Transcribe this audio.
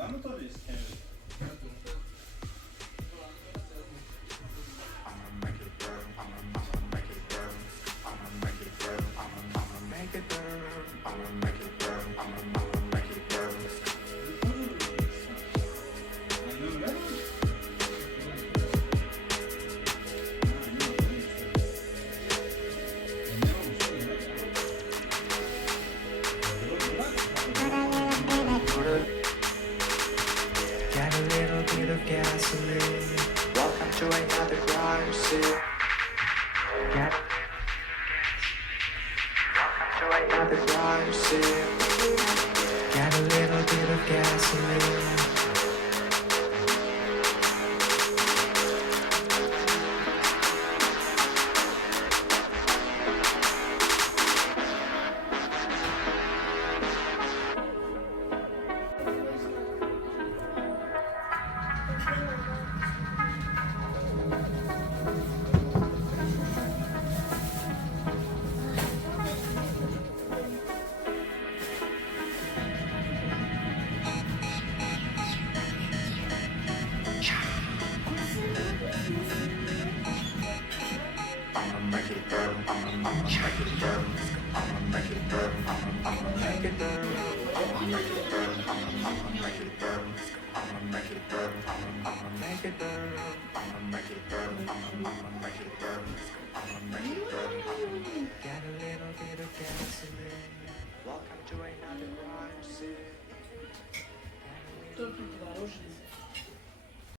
bundan mı tadı iskemle? Got a little bit of gasoline. Welcome to another crime scene. Welcome to another crime scene. Got a little bit of gasoline. Got a little bit of gasoline. Welcome to another crime scene. Только творожный.